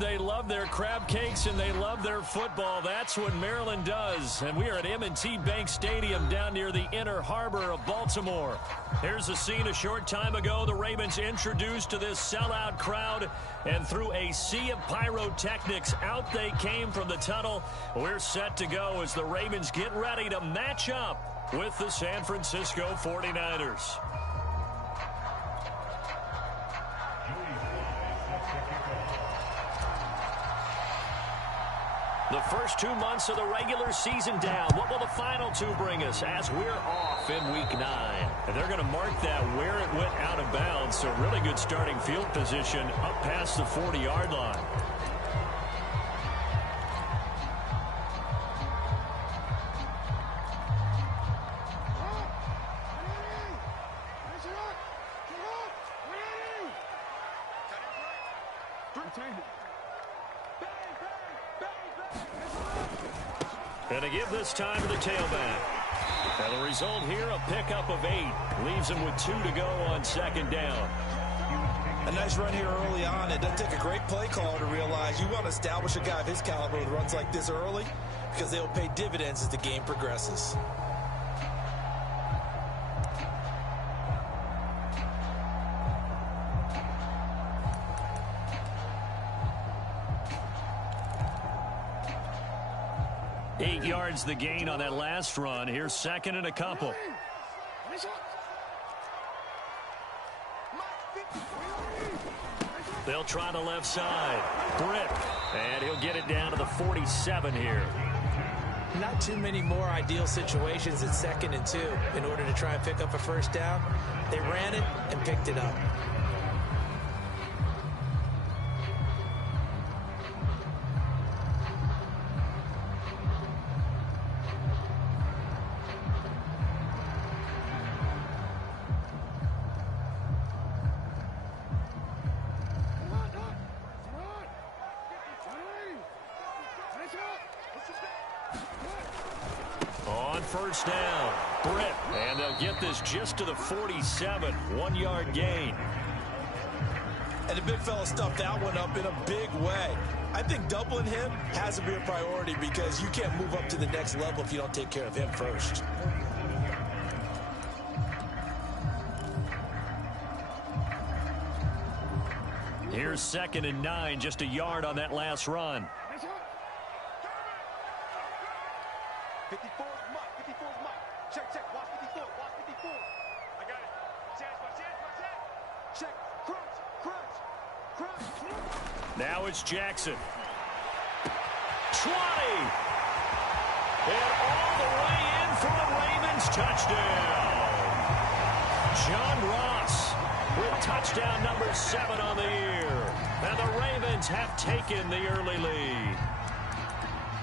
They love their crab cakes and they love their football. That's what Maryland does. And we are at M&T Bank Stadium down near the Inner Harbor of Baltimore. Here's a scene a short time ago. The Ravens introduced to this sellout crowd, and through a sea of pyrotechnics, out they came from the tunnel. We're set to go as the Ravens get ready to match up with the San Francisco 49ers. The first 2 months of the regular season down. What will the final two bring us as we're off in Week 9? And they're going to mark that where it went out of bounds. So really good starting field position up past the 40-yard line. And to give this time to the tailback. And the result here, a pickup of 8. Leaves him with 2 to go on second down. A nice run here early on. It doesn't take a great play caller to realize you want to establish a guy of his caliber with runs like this early, because they'll pay dividends as the game progresses. Yards the gain on that last run. Here's second and a couple. They'll try the left side. Britt. And he'll get it down to the 47 here. Not too many more ideal situations at 2nd and 2 in order to try and pick up a first down. They ran it and picked it up. First down, Britt, and they'll get this just to the 47, 1-yard gain. And the big fella stuffed that one up in a big way. I think doubling him has to be a priority because you can't move up to the next level if you don't take care of him first. Here's 2nd and 9, just a yard on that last run. 54. Check, watch 54, watch 54. I got it. Check, crunch. Now it's Jackson. 20. And all the way in for a Ravens touchdown. John Ross with touchdown number 7 on the year. And the Ravens have taken the early lead.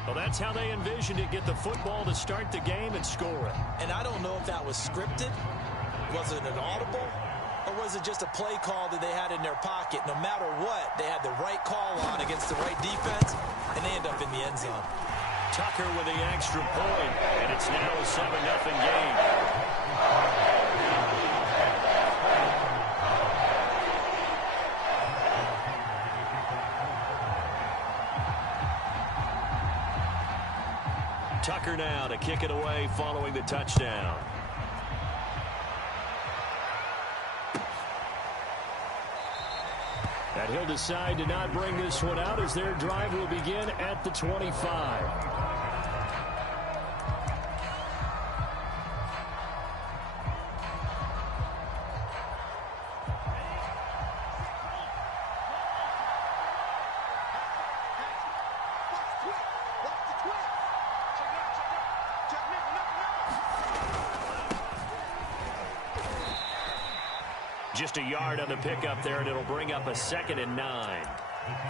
Well, that's how they envisioned it, get the football to start the game and score it. And I don't know if that was scripted, was it an audible, or was it just a play call that they had in their pocket? No matter what, they had the right call on against the right defense, and they end up in the end zone. Tucker with the extra point, and it's now a 7-0 game. Tucker now to kick it away following the touchdown. And he'll decide to not bring this one out as their drive will begin at the 25. Just a yard on the pickup there, and it'll bring up a 2nd and 9.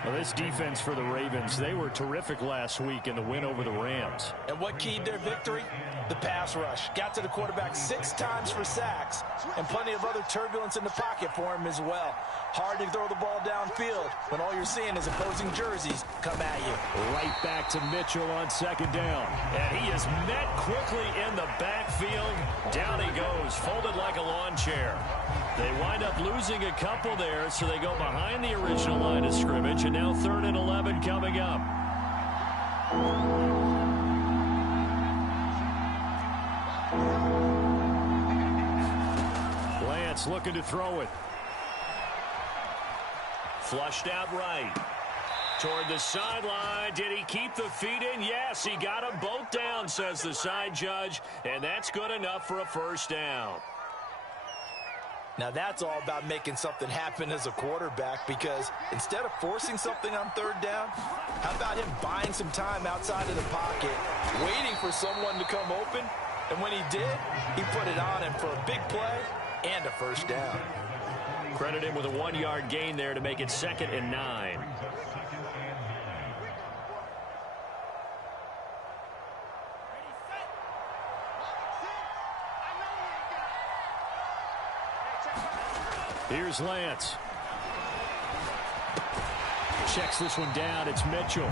Well, this defense for the Ravens, they were terrific last week in the win over the Rams. And what keyed their victory? The pass rush. Got to the quarterback 6 times for sacks, and plenty of other turbulence in the pocket for him as well. Hard to throw the ball downfield, when all you're seeing is opposing jerseys come at you. Right back to Mitchell on second down. And he is met quickly in the backfield. Down he goes, folded like a lawn chair. They wind up losing a couple there, so they go behind the original line of scrimmage, and now 3rd and 11 coming up. Lance looking to throw it. Flushed out right. Toward the sideline. Did he keep the feet in? Yes, he got them both down, says the side judge, and that's good enough for a first down. Now that's all about making something happen as a quarterback, because instead of forcing something on 3rd down, how about him buying some time outside of the pocket, waiting for someone to come open, and when he did, he put it on him for a big play and a first down. Credit him with a 1-yard gain there to make it 2nd and 9. Here's Lance. Checks this one down. It's Mitchell.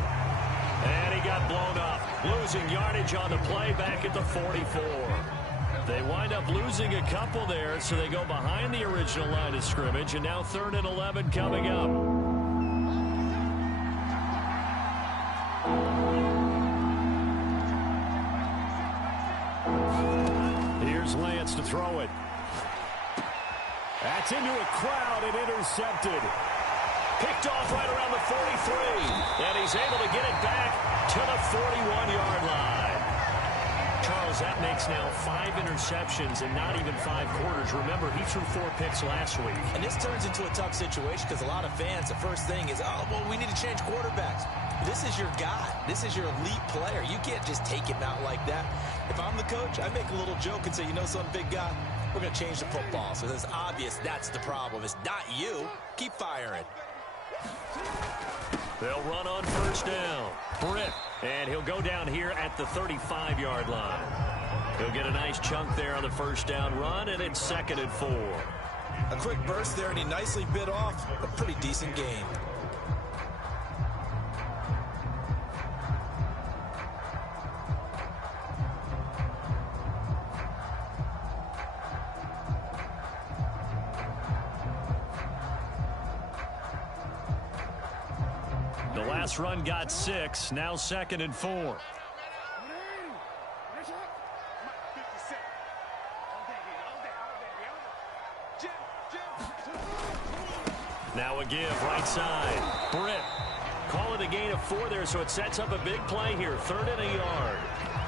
And he got blown up. Losing yardage on the play back at the 44. They wind up losing a couple there, so they go behind the original line of scrimmage, and now 3rd and 11 coming up. Here's Lance to throw it. That's into a crowd and intercepted. Picked off right around the 43. And he's able to get it back to the 41-yard line. Charles, that makes now 5 interceptions in not even 5 quarters. Remember, he threw 4 picks last week. And this turns into a tough situation because a lot of fans, the first thing is, oh, well, we need to change quarterbacks. This is your guy. This is your elite player. You can't just take him out like that. If I'm the coach, I make a little joke and say, you know something, big guy? We're going to change the football. So it's obvious that's the problem. It's not you. Keep firing. They'll run on first down. Britt. And he'll go down here at the 35-yard line. He'll get a nice chunk there on the first down run, and it's 2nd and 4. A quick burst there, and he nicely bit off a pretty decent gain. The last run got 6, now 2nd and 4. Now a give, right side. Britt. Call it a gain of 4 there, so it sets up a big play here. 3rd and a yard.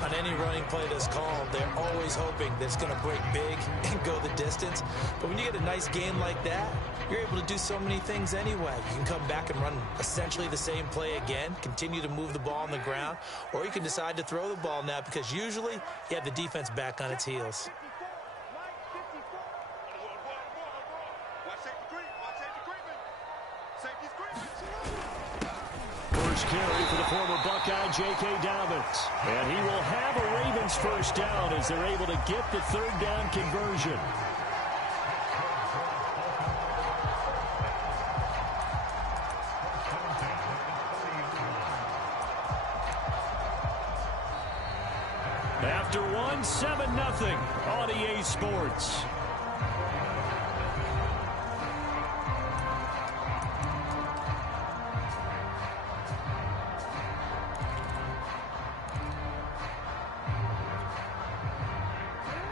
On any running play that's called, they're always hoping that it's going to break big and go the distance. But when you get a nice game like that, you're able to do so many things anyway. You can come back and run essentially the same play again, continue to move the ball on the ground, or you can decide to throw the ball now because usually you have the defense back on its heels. First carry for the former Buckeye, J.K. Dobbins. And he will have a Ravens first down as they're able to get the 3rd down conversion. After 7-0 on EA Sports.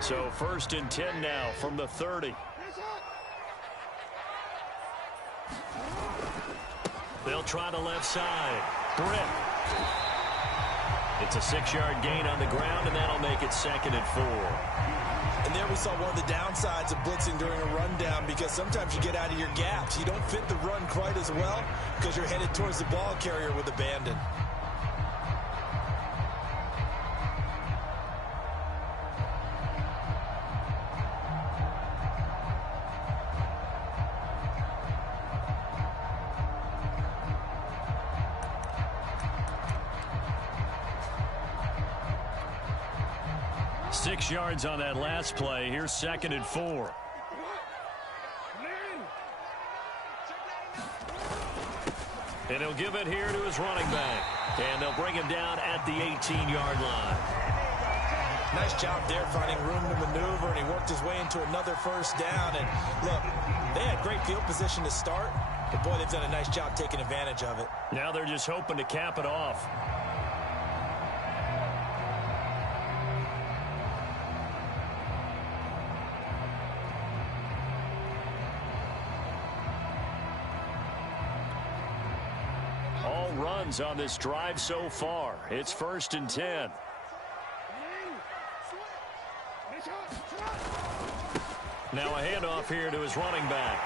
So 1st and 10 now from the 30. They'll try the left side. Britt. It's a 6-yard gain on the ground, and that'll make it 2nd and 4. And there we saw one of the downsides of blitzing during a rundown, because sometimes you get out of your gaps. You don't fit the run quite as well because you're headed towards the ball carrier with abandon. Six yards on that last play. Here's 2nd and 4. And he'll give it here to his running back. And they'll bring him down at the 18-yard line. Nice job there finding room to maneuver, and he worked his way into another first down. And look, they had great field position to start, but boy, they've done a nice job taking advantage of it. Now they're just hoping to cap it off. All runs on this drive so far. It's 1st and 10. Now a handoff here to his running back.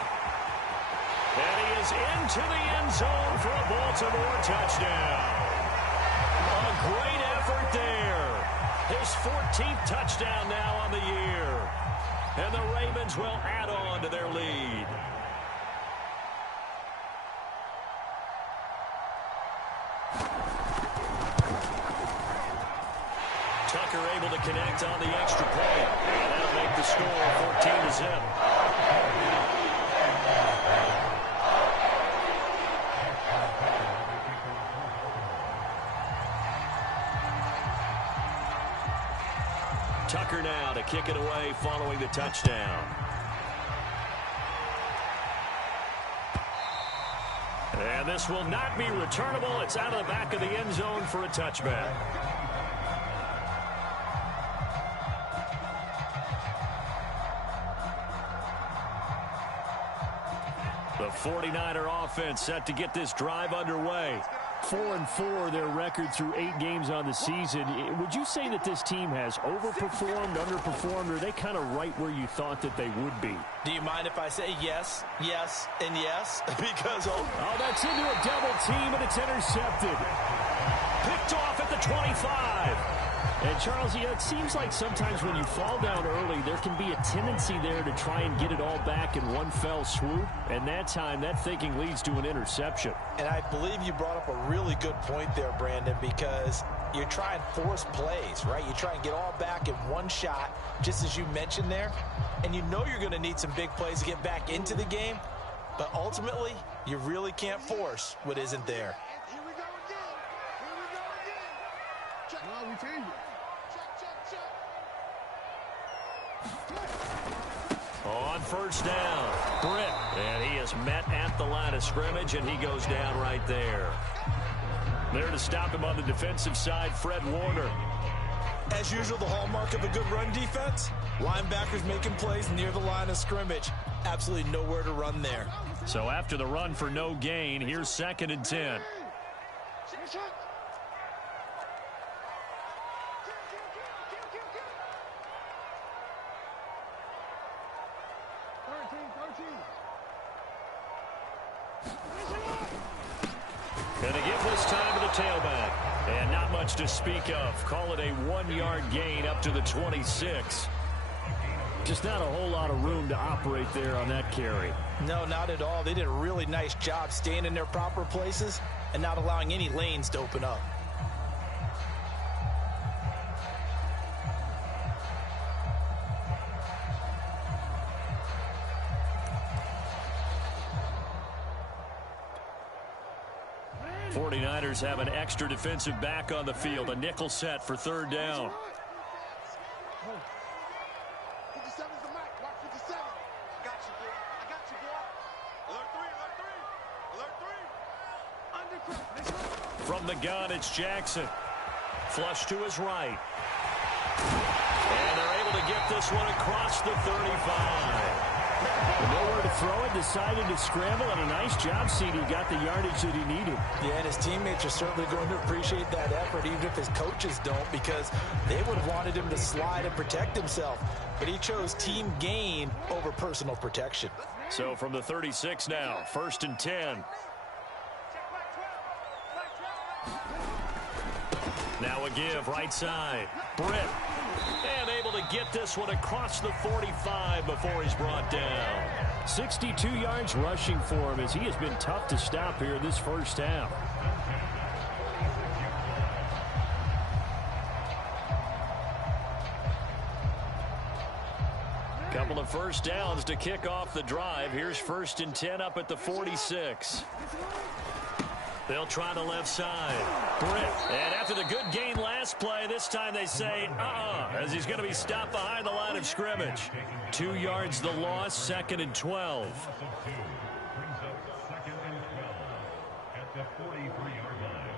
And he is into the end zone for a Baltimore touchdown. A great effort there. His 14th touchdown now on the year. And the Ravens will add on to their lead. Tucker able to connect on the extra point. And that'll make the score 14-0. Tucker now to kick it away following the touchdown. And this will not be returnable. It's out of the back of the end zone for a touchback. The 49er offense set to get this drive underway. 4-4 their record through 8 games on the season. Would you say that this team has overperformed, underperformed, or are they kind of right where you thought that they would be? Do you mind if I say yes, yes, and yes? Because oh, that's into a double team, and it's intercepted. Picked off at the 25. And, Charles, it seems like sometimes when you fall down early, there can be a tendency there to try and get it all back in one fell swoop. And that time, that thinking leads to an interception. And I believe you brought up a really good point there, Brandon, because you try and force plays, right? You try and get all back in one shot, just as you mentioned there. And you know you're going to need some big plays to get back into the game. But ultimately, you really can't force what isn't there. Here we go again. Here we go again. Check. No, we change it. On first down, Britt. And he is met at the line of scrimmage, and he goes down right there. There to stop him on the defensive side, Fred Warner. As usual, the hallmark of a good run defense, linebackers making plays near the line of scrimmage. Absolutely nowhere to run there. So after the run for no gain, here's 2nd and 10. Going to give this time to the tailback. And not much to speak of. Call it a 1-yard gain up to the 26. Just not a whole lot of room to operate there on that carry. No, not at all. They did a really nice job staying in their proper places and not allowing any lanes to open up. '49ers have an extra defensive back on the field. A nickel set for 3rd down. 57's the mic. Watch 57. I got you, boy. I got you, boy. Alert 3. Alert 3. Alert 3. Undercut. From the gun, it's Jackson. Flush to his right. And they're able to get this one across the 35. Nowhere to throw it, decided to scramble, and a nice job, CD. Got the yardage that he needed. Yeah, and his teammates are certainly going to appreciate that effort, even if his coaches don't, because they would have wanted him to slide and protect himself. But he chose team gain over personal protection. So from the 36 now, 1st and 10. Now a give, right side. Britt. And able to get this one across the 45 before he's brought down. 62 yards rushing for him as he has been tough to stop here this first half. Couple of first downs to kick off the drive. Here's 1st and 10 up at the 46. They'll try the left side. Britt. And after the good gain last play, this time they say, as he's going to be stopped behind the line of scrimmage. 2 yards the loss, 2nd and 12. Brings up 2nd and 12 at the 43-yard line.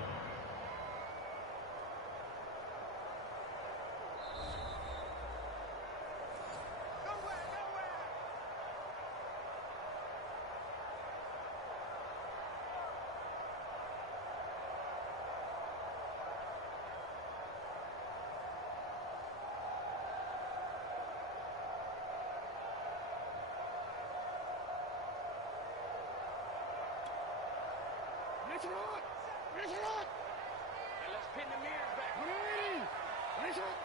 Raise it up! And let's pin the mirrors back. Ready? Raise it up!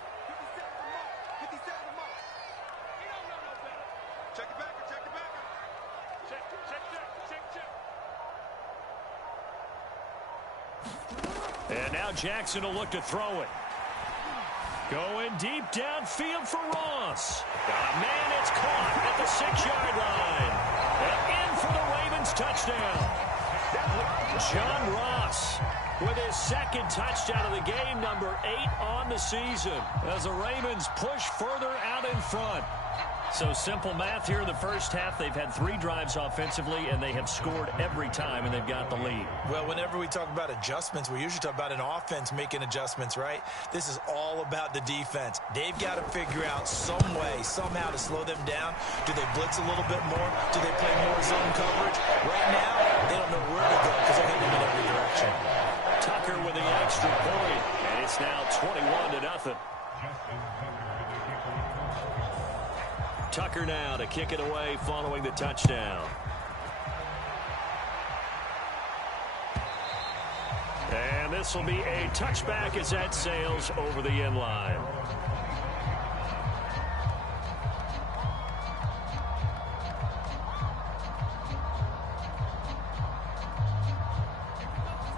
57 the mark. He don't know no better. Check it back. Check it back. Check. And now Jackson will look to throw it. Going deep downfield for Ross. Got a man, it's caught at the 6-yard line. And in for the Ravens touchdown. John Ross with his 2nd touchdown of the game, number 8 on the season, as the Ravens push further out in front. So simple math here in the first half. They've had 3 drives offensively, and they have scored every time, and they've got the lead. Well, whenever we talk about adjustments, we usually talk about an offense making adjustments, right? This is all about the defense. They've got to figure out some way, somehow to slow them down. Do they blitz a little bit more? Do they play more zone coverage? Right now, they don't know where to go because they're hitting them in every direction. Tucker with the extra point, and it's now 21-0. Tucker now to kick it away following the touchdown. And this will be a touchback as that sails over the end line.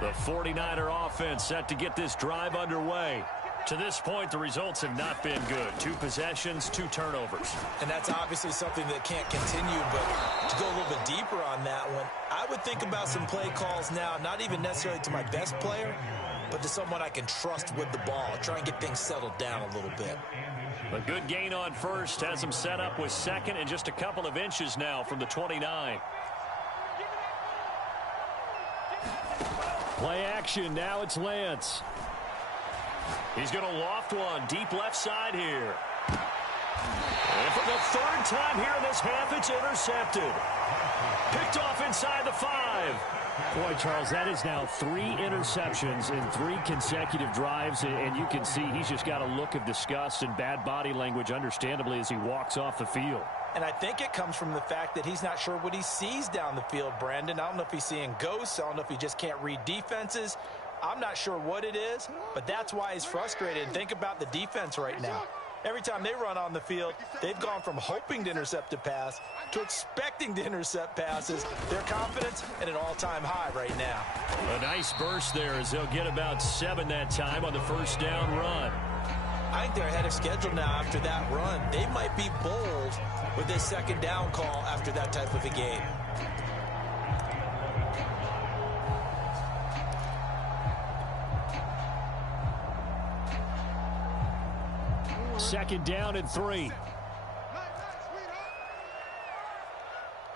The 49er offense set to get this drive underway. To this point, the results have not been good. 2 possessions, 2 turnovers. And that's obviously something that can't continue, but to go a little bit deeper on that one, I would think about some play calls now, not even necessarily to my best player, but to someone I can trust with the ball. Try and get things settled down a little bit. A good gain on first has them set up with 2nd and just a couple of inches now from the 29. Play action, now it's Lance. He's going to loft one deep left side here. And for the 3rd time here in this half, it's intercepted. Picked off inside the 5. Boy, Charles, that is now 3 interceptions in 3 consecutive drives, and you can see he's just got a look of disgust and bad body language, understandably, as he walks off the field. And I think it comes from the fact that he's not sure what he sees down the field, Brandon. I don't know if he's seeing ghosts. I don't know if he just can't read defenses. I'm not sure what it is, but that's why he's frustrated. Think about the defense right now. Every time they run on the field, they've gone from hoping to intercept a pass to expecting to intercept passes. Their confidence at an all-time high right now. A nice burst there as they'll get about 7 that time on the 1st down run. I think they're ahead of schedule now after that run. They might be bold with this 2nd down call after that type of a game. Second down and 3. Nice, sweetheart.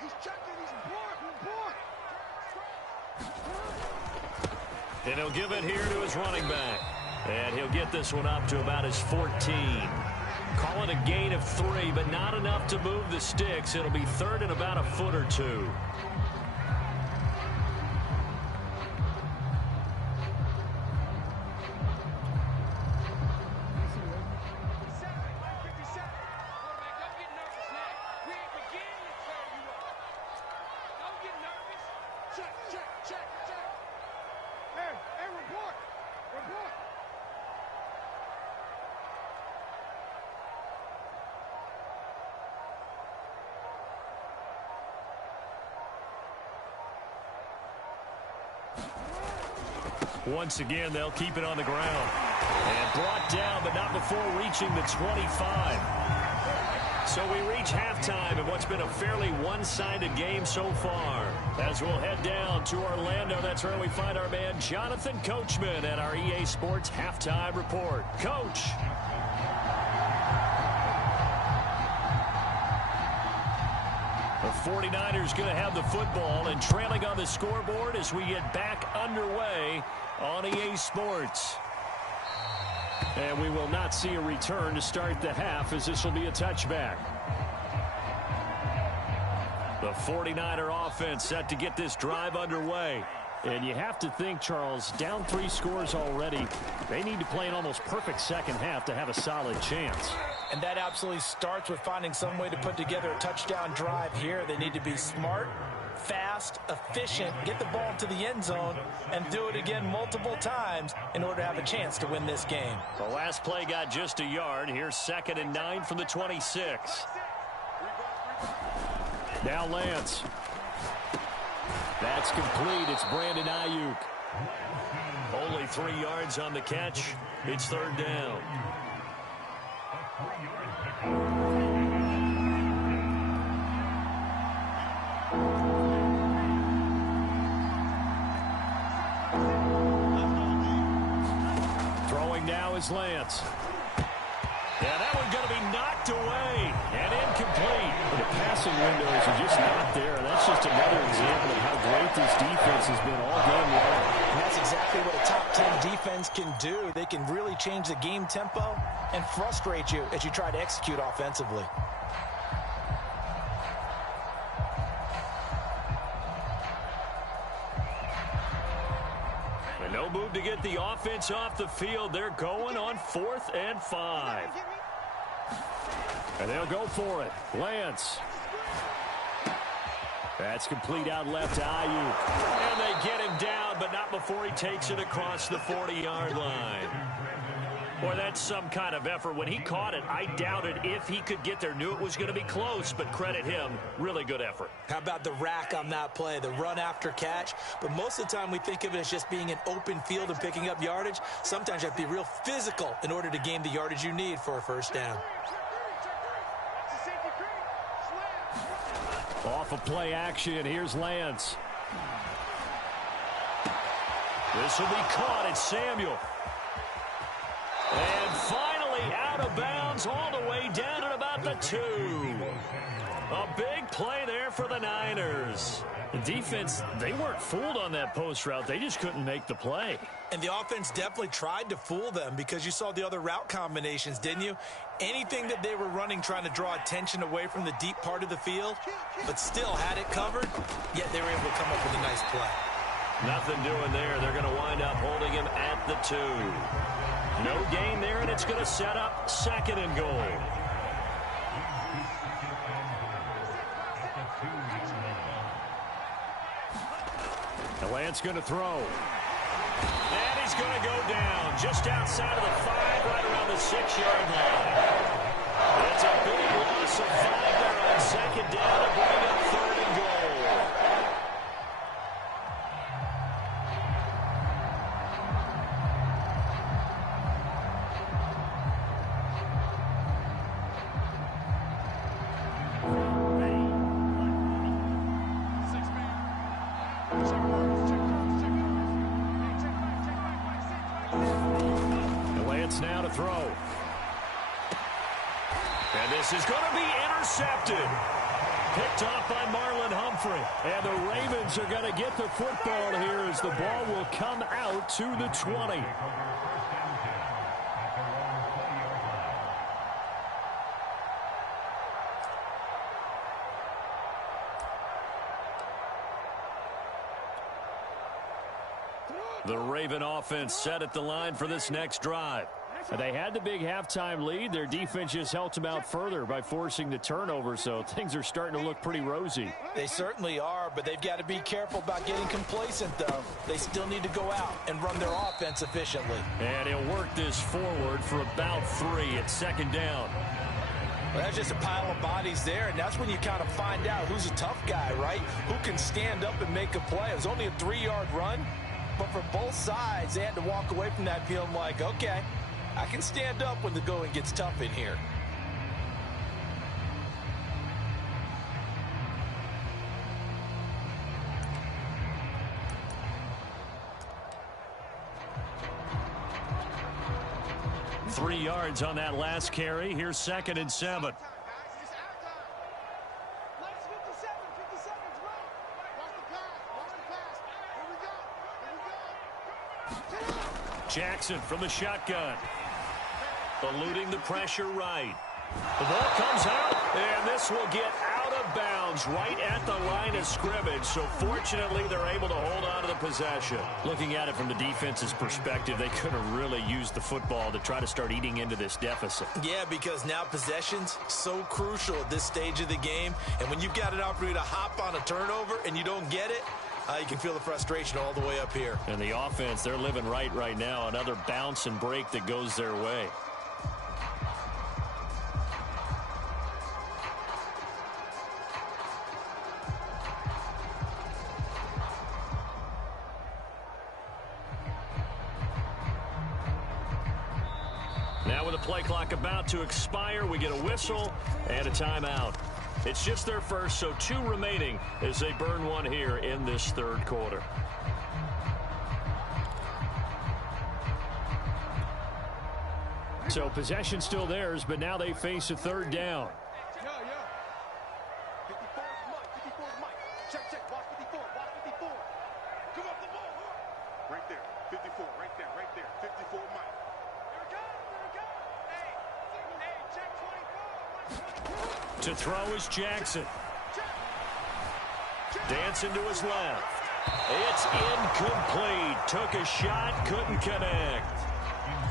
He's checking. He's bored. And he'll give it here to his running back. And he'll get this one up to about his 14. Call it a gain of 3, but not enough to move the sticks. It'll be 3rd and about a foot or 2. Once again, they'll keep it on the ground. And brought down, but not before reaching the 25. So we reach halftime in what's been a fairly one-sided game so far. As we'll head down to Orlando, that's where we find our man Jonathan Coachman at our EA Sports Halftime Report. Coach. The 49ers going to have the football and trailing on the scoreboard as we get back underway on EA Sports. And we will not see a return to start the half, as this will be a touchback. The 49er offense set to get this drive underway. And you have to think, Charles, down 3 scores already. They need to play an almost perfect second half to have a solid chance. And that absolutely starts with finding some way to put together a touchdown drive here. They need to be smart, fast, efficient, get the ball into the end zone, and do it again multiple times in order to have a chance to win this game. The last play got just a yard. Here's 2nd and 9 from the 26. Now Lance. That's complete. It's Brandon Ayuk. Only 3 yards on the catch. It's 3rd down. Throwing now is Lance. Yeah, that one's going to be knocked away and incomplete. The passing windows are just not there. That's just another example of how great this defense has been all game long. And that's exactly what a top 10 defense can do. They can really change the game tempo and frustrate you as you try to execute offensively. And no move to get the offense off the field. They're going on 4th and 5. And they'll go for it. Lance. That's complete out left to Ayuk. And they get him down, but not before he takes it across the 40-yard line. Boy, that's some kind of effort. When he caught it, I doubted if he could get there. Knew it was going to be close, but credit him. Really good effort. How about the rack on that play, the run after catch? But most of the time we think of it as just being an open field and picking up yardage. Sometimes you have to be real physical in order to gain the yardage you need for a first down. Off of play action, here's Lance. This will be caught. It's Samuel. And finally out of bounds all the way down at about the 2. A big play there for the Niners. The defense, they weren't fooled on that post route. They just couldn't make the play. And the offense definitely tried to fool them because you saw the other route combinations, didn't you? Anything that they were running trying to draw attention away from the deep part of the field, but still had it covered, yet they were able to come up with a nice play. Nothing doing there. They're going to wind up holding him at the 2. No gain there, and it's going to set up 2nd and goal. The Lance going to throw. And he's going to go down just outside of the 5, right around the 6-yard line. It's a big loss of 5 there on 2nd down to bring up 3rd and goal. Now to throw. And this is going to be intercepted. Picked off by Marlon Humphrey. And the Ravens are going to get the football here as the ball will come out to the 20. The Raven offense set at the line for this next drive. They had the big halftime lead. Their defense just helped them out further by forcing the turnover, so things are starting to look pretty rosy. They certainly are, but they've got to be careful about getting complacent, though. They still need to go out and run their offense efficiently. And he'll work this forward for about 3 at 2nd down. Well, that's just a pile of bodies there, and that's when you kind of find out who's a tough guy, right? Who can stand up and make a play. It was only a 3-yard run, but for both sides, they had to walk away from that feeling like, okay, I can stand up when the going gets tough in here. 3 yards on that last carry. Here's 2nd and 7. Jackson from the shotgun. Eluding the pressure right. The ball comes out, and this will get out of bounds right at the line of scrimmage. So fortunately, they're able to hold on to the possession. Looking at it from the defense's perspective, they could have really used the football to try to start eating into this deficit. Yeah, because now possession's so crucial at this stage of the game. And when you've got an opportunity to hop on a turnover and you don't get it, you can feel the frustration all the way up here. And the offense, they're living right now. Another bounce and break that goes their way. Now with the play clock about to expire, we get a whistle and a timeout. It's just their first, so 2 remaining as they burn one here in this 3rd quarter. So possession still theirs, but now they face a 3rd down. 54 is Mike. 54 is Mike. Check. Watch 54. Watch 54. Come up the ball. Right there. 54. Right there. 54 Mike. Here we go. Hey, check 24. To throw is Jackson. Dancing to his left. It's incomplete. Took a shot, couldn't connect.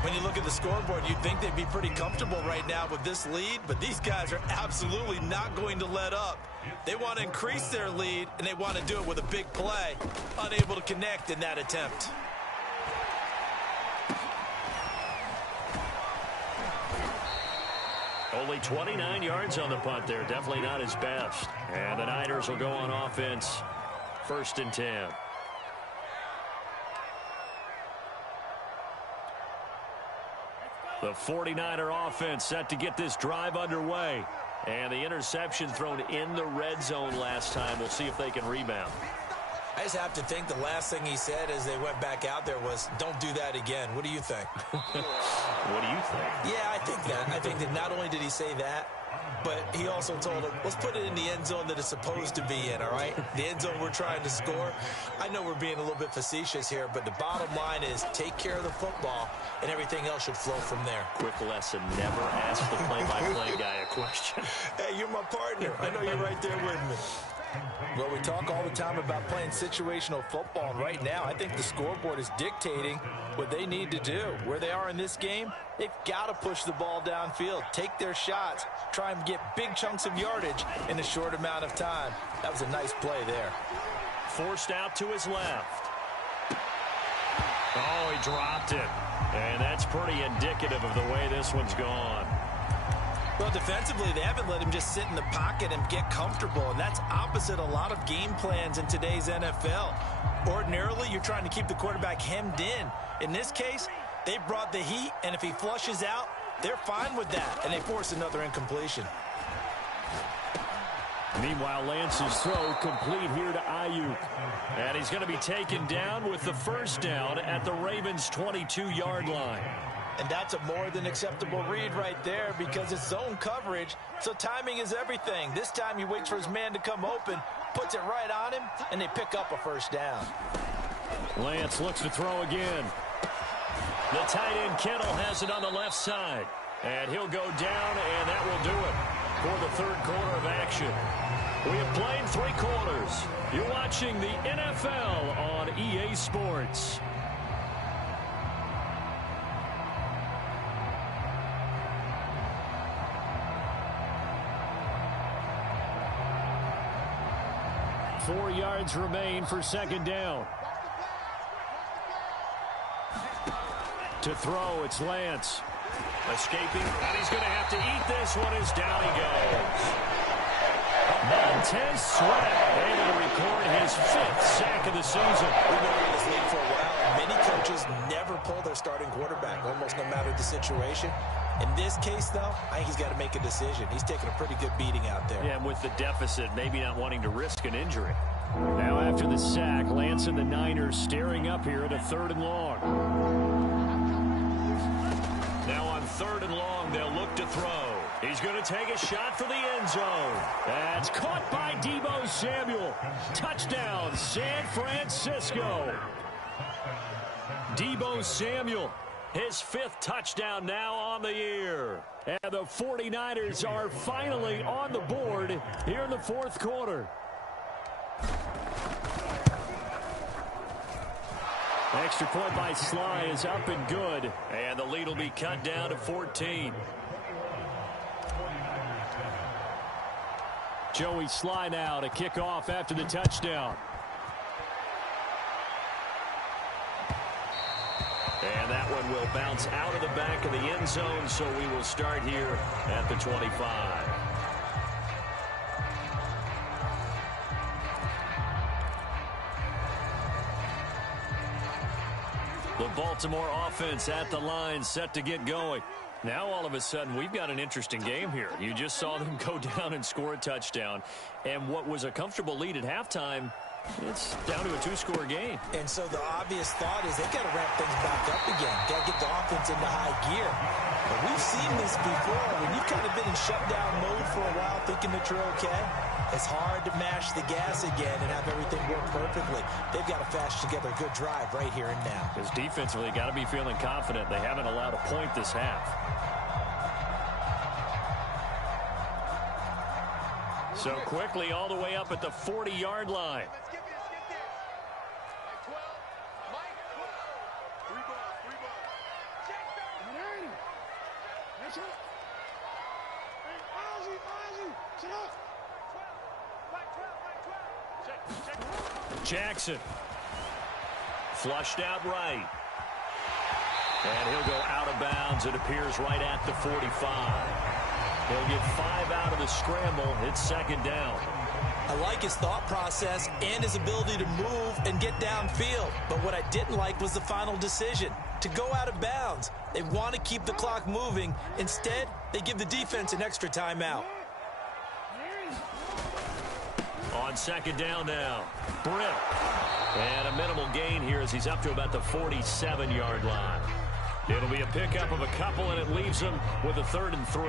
When you look at the scoreboard, you'd think they'd be pretty comfortable right now with this lead, but these guys are absolutely not going to let up. They want to increase their lead, and they want to do it with a big play. Unable to connect in that attempt. Only 29 yards on the punt there. Definitely not his best. And the Niners will go on offense. 1st and 10. The 49er offense set to get this drive underway. And the interception thrown in the red zone last time. We'll see if they can rebound. I just have to think the last thing he said as they went back out there was, don't do that again. What do you think? What do you think? Yeah, I think that. I think that not only did he say that, but he also told him, let's put it in the end zone that it's supposed to be in, all right? The end zone we're trying to score. I know we're being a little bit facetious here, but the bottom line is take care of the football, and everything else should flow from there. Quick lesson, never ask the play-by-play guy a question. Hey, you're my partner. I know you're right there with me. Well, we talk all the time about playing situational football, and right now I think the scoreboard is dictating what they need to do. Where they are in this game, they've got to push the ball downfield, take their shots, try and get big chunks of yardage in a short amount of time. That was a nice play there. Forced out to his left. Oh, he dropped it. And that's pretty indicative of the way this one's gone. Well, defensively, they haven't let him just sit in the pocket and get comfortable, and that's opposite a lot of game plans in today's NFL. Ordinarily, you're trying to keep the quarterback hemmed in. In this case, they brought the heat, and if he flushes out, they're fine with that, and they force another incompletion. Meanwhile, Lance's throw complete here to Ayuk. And he's going to be taken down with the 1st down at the Ravens' 22-yard line. And that's a more than acceptable read right there because it's zone coverage, so timing is everything. This time he waits for his man to come open, puts it right on him, and they pick up a 1st down. Lance looks to throw again. The tight end Kittle has it on the left side. And he'll go down, and that will do it for the 3rd quarter of action. We have played 3 quarters. You're watching the NFL on EA Sports. Four yards remain for 2nd down. To throw, it's Lance. Escaping, and he's going to have to eat this one as down he goes. Montez Sweat able to record his 5th sack of the season. We've been in this league for a while, and many coaches never pull their starting quarterback, almost no matter the situation. In this case, though, I think he's got to make a decision. He's taking a pretty good beating out there. Yeah, and with the deficit, maybe not wanting to risk an injury. Now after the sack, Lance and the Niners staring up here at a 3rd and long. Now on 3rd and long. They'll look to throw. He's going to take a shot for the end zone. That's caught by Deebo Samuel. Touchdown, San Francisco. Deebo Samuel, his 5th touchdown now on the year. And the 49ers are finally on the board here in the 4th quarter. Extra point by Sly is up and good. And the lead will be cut down to 14. Joey Sly now to kick off after the touchdown. And that one will bounce out of the back of the end zone, so we will start here at the 25. The Baltimore offense at the line, set to get going. Now, all of a sudden, we've got an interesting game here. You just saw them go down and score a touchdown. And what was a comfortable lead at halftime, it's down to a 2-score game. And so the obvious thought is they've got to ramp things back up again. Got to get the offense into high gear. But we've seen this before. When you've kind of been in shutdown mode for a while thinking that you're okay, it's hard to mash the gas again and have everything work perfectly. They've got to fashion together a good drive right here and now. Because defensively, got to be feeling confident. They haven't allowed a point this half. So quickly all the way up at the 40-yard line. Let's get this. Mike 12. Mike 12. 3 balls. Check that. That's it. Ozzy. Sit up. 12. Mike 12. Jackson. Flushed out right. And he'll go out of bounds. It appears right at the 45. He'll get 5 out of the scramble. It's 2nd down. I like his thought process and his ability to move and get downfield. But what I didn't like was the final decision, to go out of bounds. They want to keep the clock moving. Instead, they give the defense an extra timeout. On 2nd down now, Britt. And a minimal gain here as he's up to about the 47-yard line. It'll be a pickup of a couple, and it leaves them with a 3rd and 3.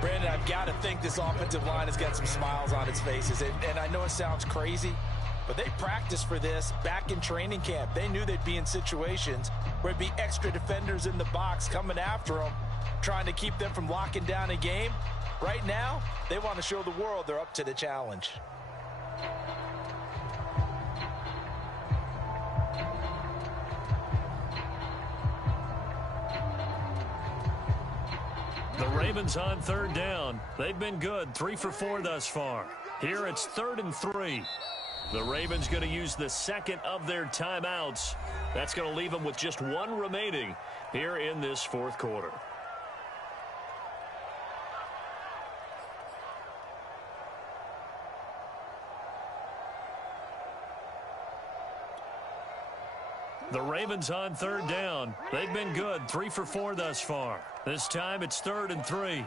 Brandon, I've got to think this offensive line has got some smiles on its faces. And I know it sounds crazy, but they practiced for this back in training camp. They knew they'd be in situations where it'd be extra defenders in the box coming after them, trying to keep them from locking down a game. Right now, they want to show the world they're up to the challenge. The Ravens on 3rd down. They've been good, 3 for 4 thus far. Here it's 3rd and 3. The Ravens going to use the 2nd of their timeouts. That's going to leave them with just 1 remaining here in this 4th quarter. The Ravens on 3rd down. They've been good, 3 for 4 thus far. This time it's 3rd and 3.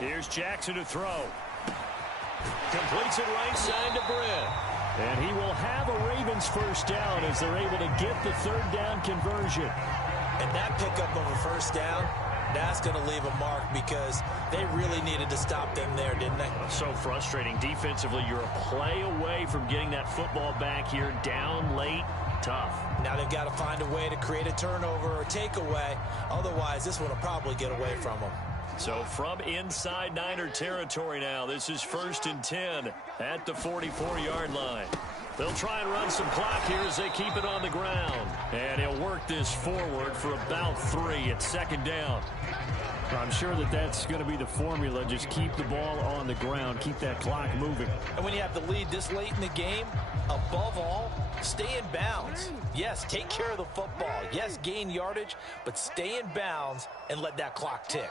Here's Jackson to throw. Completes it right side to Britt. And he will have a Ravens 1st down as they're able to get the 3rd down conversion. And that pickup of a 1st down, that's going to leave a mark because they really needed to stop them there, didn't they? So frustrating. Defensively, you're a play away from getting that football back here. Down late, tough. Now they've got to find a way to create a turnover or takeaway. Otherwise, this one will probably get away from them. So from inside Niner territory now, this is 1st and 10 at the 44-yard line. They'll try and run some clock here as they keep it on the ground. And he'll work this forward for about 3 at 2nd down. I'm sure that that's going to be the formula. Just keep the ball on the ground. Keep that clock moving. And when you have the lead this late in the game, above all, stay in bounds. Yes, take care of the football. Yes, gain yardage, but stay in bounds and let that clock tick.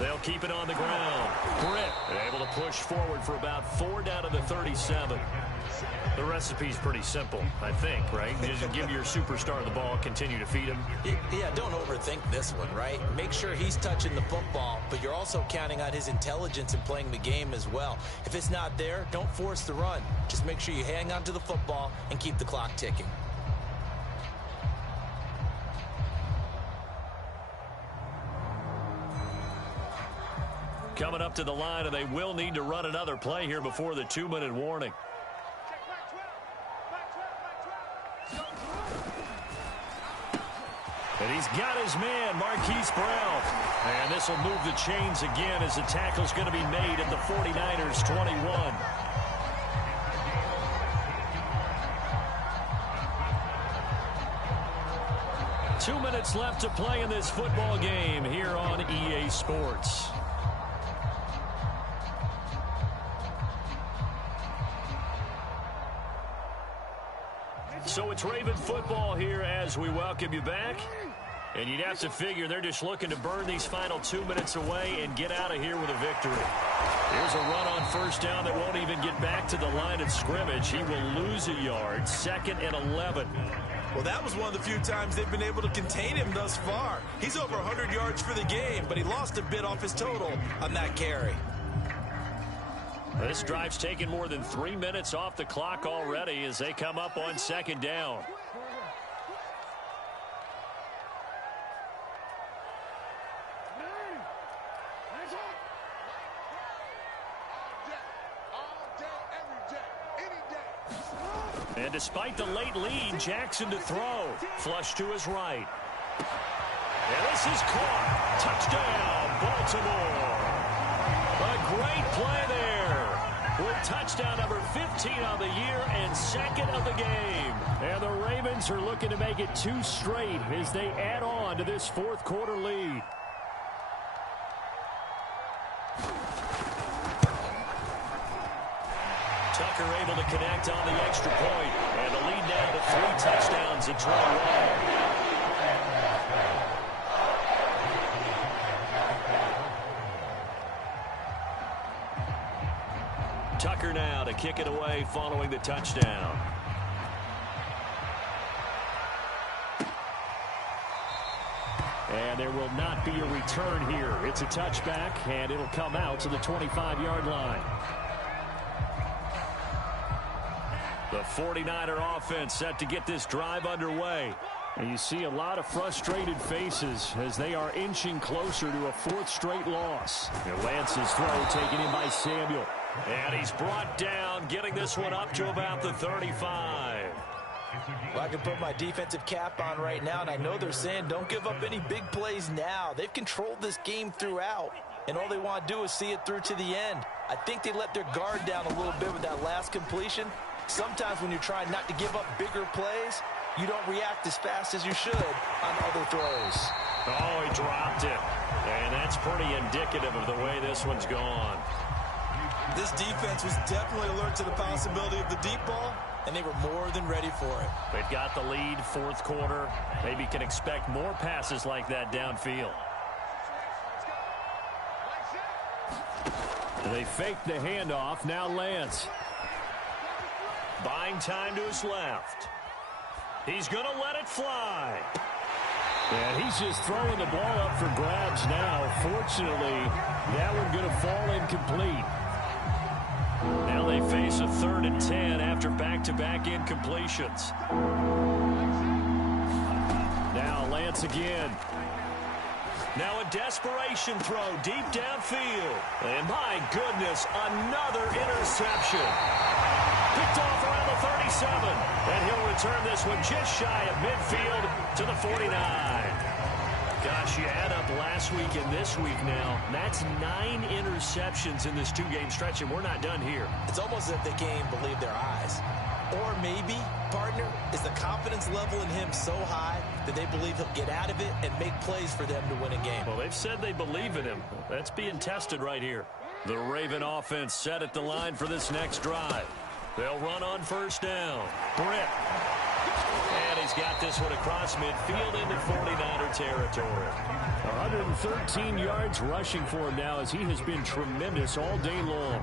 They'll keep it on the ground. Britt able to push forward for about 4 down to the 37. The recipe's pretty simple, I think, right? You just give your superstar the ball, continue to feed him. Yeah, don't overthink this one, right? Make sure he's touching the football, but you're also counting on his intelligence in playing the game as well. If it's not there, don't force the run. Just make sure you hang on to the football and keep the clock ticking. Coming up to the line, and they will need to run another play here before the 2-minute warning. And he's got his man, Marquise Brown. And this will move the chains again as the tackle's going to be made at the 49ers 21. Two minutes left to play in this football game here on EA Sports. So it's Raven football here as we welcome you back. And you'd have to figure they're just looking to burn these final 2 minutes away and get out of here with a victory. Here's a run on first down that won't even get back to the line of scrimmage. He will lose a yard. 2nd and 11. Well, that was one of the few times they've been able to contain him thus far. He's over 100 yards for the game, but he lost a bit off his total on that carry. This drive's taken more than 3 minutes off the clock already as they come up on 2nd down. And despite the late lead, Jackson to throw. Flush to his right. And this is caught. Touchdown, Baltimore. A great play there. With touchdown number 15 on the year and 2nd of the game. And the Ravens are looking to make it 2 straight as they add on to this 4th quarter lead. Tucker able to connect on the extra point. And the lead now to 3 touchdowns at 21. Tucker now to kick it away following the touchdown. And there will not be a return here. It's a touchback, and it'll come out to the 25-yard line. The 49er offense set to get this drive underway. And you see a lot of frustrated faces as they are inching closer to a 4th straight loss. And Lance's throw taken in by Samuel. And he's brought down, getting this one up to about the 35. Well, I can put my defensive cap on right now, and I know they're saying don't give up any big plays now. They've controlled this game throughout, and all they want to do is see it through to the end. I think they let their guard down a little bit with that last completion. Sometimes when you're trying not to give up bigger plays, you don't react as fast as you should on other throws. Oh, he dropped it. And that's pretty indicative of the way this one's gone. This defense was definitely alert to the possibility of the deep ball, and they were more than ready for it. They've got the lead, 4th quarter. Maybe can expect more passes like that downfield. They fake the handoff. Now Lance. Buying time to his left. He's going to let it fly. And he's just throwing the ball up for grabs now. Fortunately, that one going to fall incomplete. Now they face a 3rd and 10 after back-to-back incompletions. Now Lance again. Now a desperation throw deep downfield. And my goodness, another interception. Picked off around the 37. And he'll return this one just shy of midfield to the 49. Gosh, you add up last week and this week now. That's 9 interceptions in this 2-game stretch, and we're not done here. It's almost as if they can't even believe their eyes. Or maybe, partner, is the confidence level in him so high that they believe he'll get out of it and make plays for them to win a game. Well, they've said they believe in him. That's being tested right here. The Raven offense set at the line for this next drive. They'll run on first down. Britt. And he's he's got this one across midfield into 49er territory. 113 yards rushing for him now as he has been tremendous all day long.